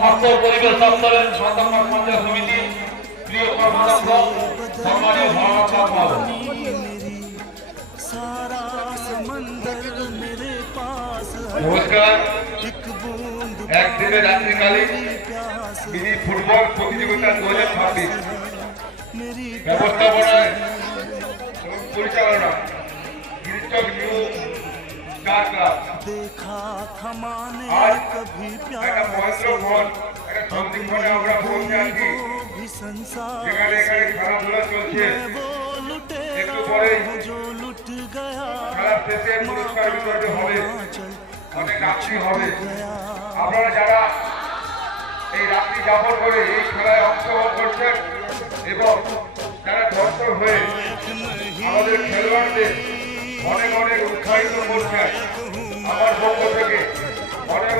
স্বাস্থ্য পরিবেশ দপ্তরের সন্তান পঞ্চায়েত সমিতি প্রিয় কর্মদক্ষ সম্মানীয় ভারপ্রাপ্ত নমস্কার। একদিনে রাত্রিকালীন মিনি ফুটবল প্রতিযোগিতা 2026 ব্যবস্থাপনায় এবং পরিচালনা গিরিচক নিউ স্টার ক্লাব। আজ একটা মহেন্দ্রক্ষণ একটা সন্ধিক্ষণে আমরা পৌঁছে আছি, যেখানে এখানে খেলাধুলা চলছে। একটু পরে খেলার শেষে পুরস্কার বিতরণ হবে, অনেক রাত্রি হবে। আপনারা যারা এই রাত্রি যাপন করে এই খেলায় অংশগ্রহণ করছেন এবং যারা দর্শক হয়ে আমাদের খেলোয়াড়দের অনেক অনেক উৎসাহিত করছেন, আমার পক্ষ থেকে অনেক